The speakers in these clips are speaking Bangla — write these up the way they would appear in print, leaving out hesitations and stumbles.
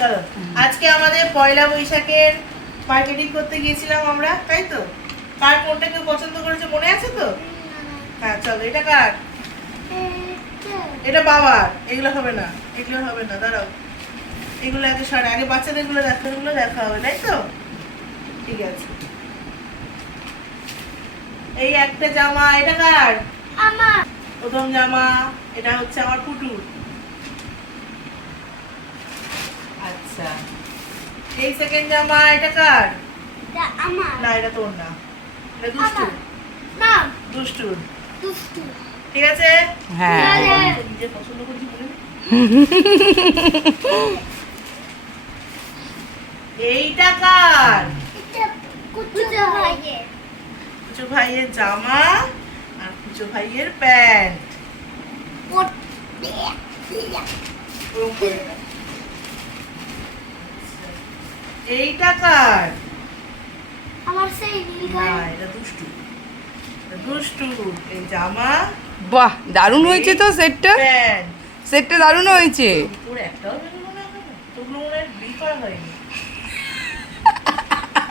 চলো আজকে আমাদের পয়লা বৈশাখের মার্কেটিং করতে গিয়েছিলাম আমরা, তাই তো? কার কোনটা কেউ পছন্দ করেছে মনে আছে তো? হ্যাঁ চলো, এটা কার? এটা বাবার। এগুলো হবে না, এগুলো হবে না, দাঁড়াও। এগুলো আগে সরে, আগে বাচ্চাদের গুলো দেখা, এগুলো দেখা হবে, তাই তো? ঠিক আছে। এই একটা জামা, এটা কার? আমার। প্রথম জামা, এটা হচ্ছে আমার পুটুর। আচ্ছা, এই সেকেন্ড জামা, এটা কার? এটা আমার। না, এটা তোর না, এটা দুষ্টুর। না, দুষ্টুর, দুষ্টু। ঠিক আছে? হ্যাঁ নিজে পছন্দ করছি বলে না। এইটা কার? এটা কুচু ভাইয়ের। কুচু ভাইয়ের জামা আর কুচু ভাইয়ের প্যান্ট। ওরম করে না। এইটা কার? আমার সেই নীল না, গায়ে। এটা দুষ্টু। এটা দুষ্টু। এই জামা, বাহ, দারুণ হয়েছে তো সেটটা। প্যান্ট। সেটটা দারুণ হয়েছে। তোর একটাও বেরোলো না এখনো? তোগুলো মনে হয় বিল করা হয়নি।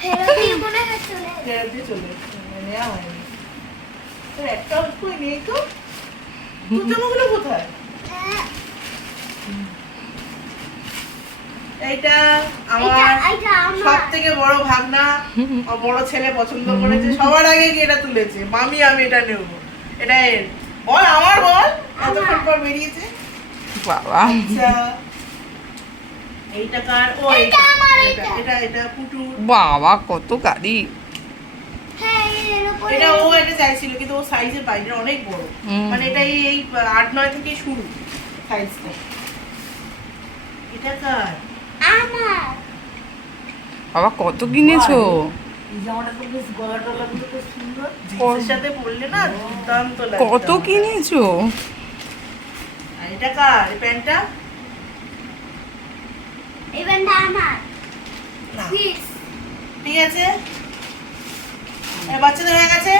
ফেরত দিয়ে মনে হয় চলে গেছে। ফেরত দিয়ে চলে এসেছে, নেওয়া হয়নি। তোর একটাও কই নেই তো? তোর জামাগুলো কোথায়? এইটা আমার এটা আমার। সব থেকে বড় ভাগনা, আমার বড় ছেলে পছন্দ করেছে, সবার আগে গিয়ে এটা তুলেছে। মামি আমি এটা নেব, এটা এর। বল আমার, বল এতক্ষণ পর বেরিয়েছে। বাবা, আচ্ছা, এইটা কার? ও এটা আমার, এটা পুটু। বাবা কত গাড়ি। হ্যাঁ, এর উপরে। এটা ও এটা চাইছিল, কিন্তু ও সাইজের বাইরে অনেক বড়। মানে এটা এই 8-9 থেকে শুরু সাইজটা। এটা কার? আমার। বাবা কত কিনেছো? এই জামাটা তো বেশ গলা টলা গুলো খুব সুন্দর। জিন্সের সাথে পরলে না দুর্দান্ত লাগে। কত কিনেছো? আর এটা কার? এই প্যান্টটা? এই ব্যান্ডটা আমার। না। ফিস। ঠিক আছে, বাচ্চাদের হয়ে গেছে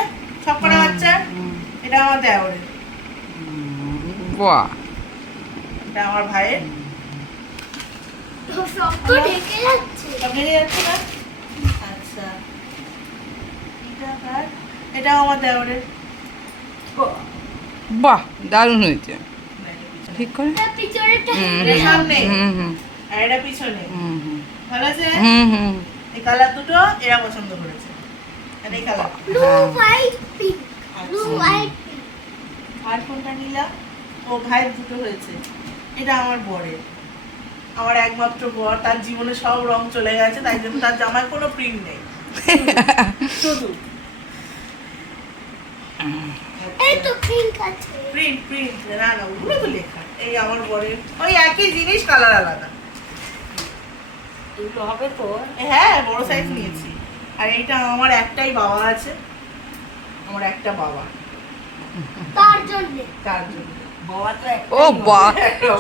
সব কটা বাচ্চার। এটা আমার দেওরের, বাহ, এটা আমার ভাইয়ের। সব তো ঢেকে যাচ্ছে। সব লেগে যাচ্ছে না? আচ্ছা, এটা কার? এটাও আমার দেওরের। বাহ দারুণ হয়েছে। ঠিক করে। এটা পিছনেরটা এটা সামনে হুম হুম আর এটা পিছনে। হুম হুম ভালো আছে? হুম হুম। এই কালার দুটো এরা পছন্দ করেছে, আর এই colour. Blue white pink. Blue white pink. আর কোনটা নিলাম? ও ভাইয়ের দুটো হয়েছে। এটা আমার বরের, আমার একমাত্র বর। তার জীবনে সব রং চলে গেছে, তাই জন্য তার জামায় কোনো প্রিন্ট নেই, শুধু এই তো পিঙ্ক আছে। প্রিন্ট। প্রিন্ট না, না ওগুলো তো লেখা। এই আমার বরের ওই একই জিনিস, কালার আলাদা। এগুলো হবে তো? হ্যাঁ, বড় সাইজ নিয়েছি। আর এইটা আমার একটাই বাবা আছে, আমার একটা বাবা, তার জন্য। তার জন্য। বাবা তো ও বাহ,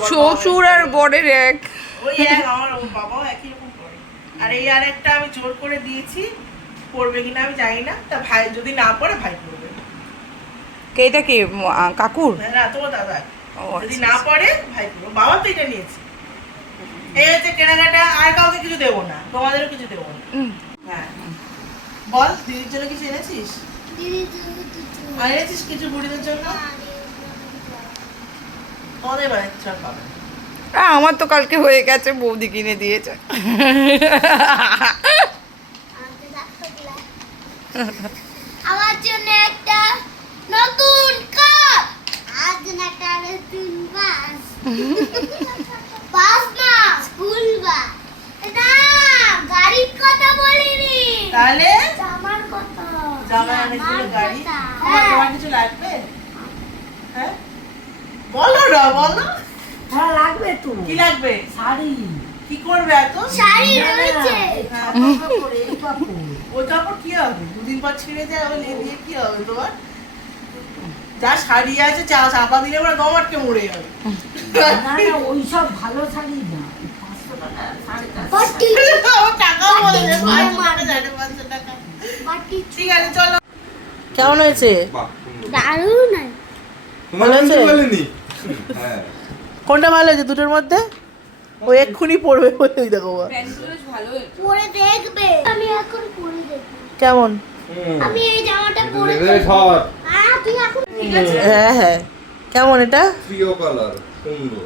শ্বশুর আর বরের এক। ওই এক, আমার ওর বাবাও একই রকম করে। আর এই আর একটা আমি জোর করে দিয়েছি, পড়বে কিনা আমি জানি না। তা ভাই যদি না পড়ে, ভাই পড়বে। কে এটা কে? কাকুর? না, তোমার দাদা ও, যদি আচ্ছা, না পড়ে, ভাই পড়বে। বাবা তো এটা নিয়েছে। এই হচ্ছে কেনাকাটা। আর কাউকে কিছু দেবো না, তোমাদেরও কিছু দেবো না। হুম। হ্যাঁ, বল দিদির জন্য কিছু এনেছিস? দিদির জন্য কিছু। আর এনেছিস কিছু বুড়িদের জন্য? তোমাদের বাড়ি কিছু আর পাবে না। আমার তো কালকে হয়ে গেছে, বৌদি কিনে দিয়েছে। আমার জন্য একটা নতুন কাপ। আর জন্য একটা নতুন বাস। বাস না, স্কুল বাস। না, গাড়ির কথা বলিনি। তাহলে জামার কথা। জামা অনেকগুলো গাড়ি। কথা। তোমার কিছু লাগবে? হ্যাঁ বলো না, বলো হ্যাঁ লাগবে তো। কি লাগবে? শাড়ি। কি করবে এত? শাড়ি রয়েছে। হ্যাঁ, কাপড়, এই কাপড়। ওই কাপড় কি হবে? দুদিন পর ছিঁড়ে যায়, ওই দিয়ে কি হবে তোমার? যা শাড়ি আছে চাপা দিলে ওরা দম আটকে মরে যাবে। না না, ওইসব ভালো শাড়ি না। 500 টাকা, 550 বাটি। আমার টাকাও বলে দেবে, 500 টাকা, 550 টাকা। বাটি। ঠিক আছে চলো। কেমন হয়েছে? দারুণ। ভালো আছে? বলেনি। হ্যাঁ, কোনটা ভালো হয়েছে দুটোর মধ্যে? ও এক্ষুনি পড়বে বলে ওই দেখো বাবা। প্যান্টগুলো বেশ ভালো হয়েছে। পরে দেখবে আমি এখন পরে দেখবো কেমন? আমি এই জামাটা পরে লেগে দেখবো ধর তুই এখন ঠিক আছে। হ্যাঁ হ্যাঁ, কেমন এটা? প্রিয় কালার সুন্দর